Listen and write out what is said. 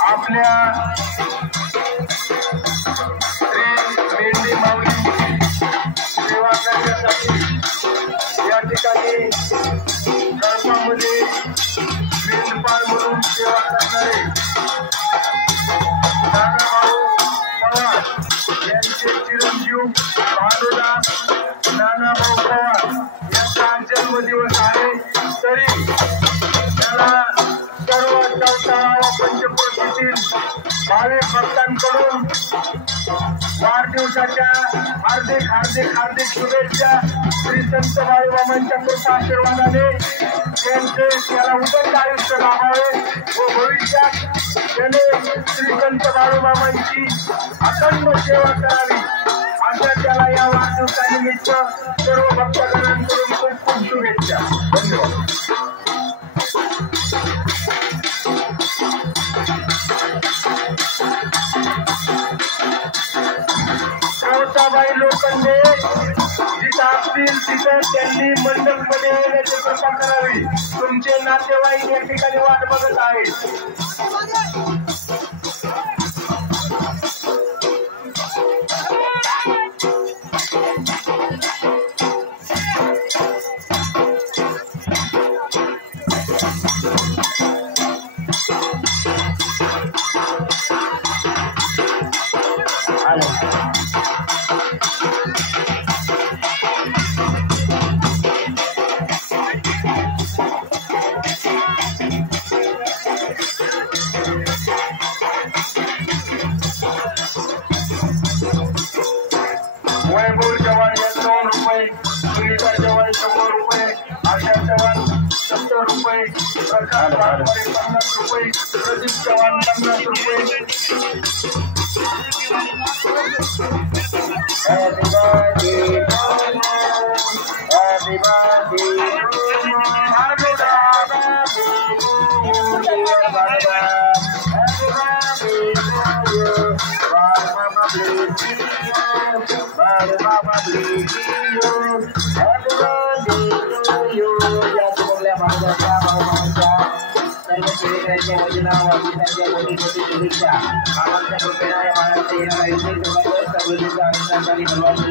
आपल्या मेंढी माऊली सेवा करण्यासाठी या ठिकाणी कळपामध्ये मेंढपाळ म्हणून सेवा करणारे नानाभाऊ पवार यांचे चिरंजीव भानुदास नानाभाऊ पवार यांचा जन्मदिवस आहे। तरी त्याला सर्व चौथावा पंचक्रोशीतील भाविक भक्तांकडून वाढदिवसाच्या हार्दिक शुभेच्छा। श्री संत बाळूमामांच्या कृपा आशीर्वादाने त्याला उदंड आयुष्य लाभावे व भविष्यात त्याने श्री संत बाळूमामांची अखंड सेवा करावी अशा त्याला या वाढदिवसानिमित्त सर्व भक्तगणांकडून खूप खूप शुभेच्छा। धन्यवाद। कवताबाई लोखंडे जिथं असतील तिथं त्यांनी मंडपमध्ये येण्याची कृपा करावी। तुमचे नातेवाईक या ठिकाणी वाट बघत आहेत। वैभव चव्हाण 51 रुपये, सुनीता चव्हाण 100 रुपये, आशा चव्हाण 70 रुपये, प्रकाश वाघमारे 50 रुपये, प्रदीप चव्हाण 50 रुपये। Happy birthday to you, happy birthday to you, happy birthday to you, dear Baba, happy birthday to you, Baba bless you, Baba bless you, happy birthday to you. Ya semua bangsa bangsa, saya menceritakan wajibnya wajibnya motivasi Indonesia. Amat saya berpikir yang mana saya ingin itu sebab sebelum kita akan kali berwajib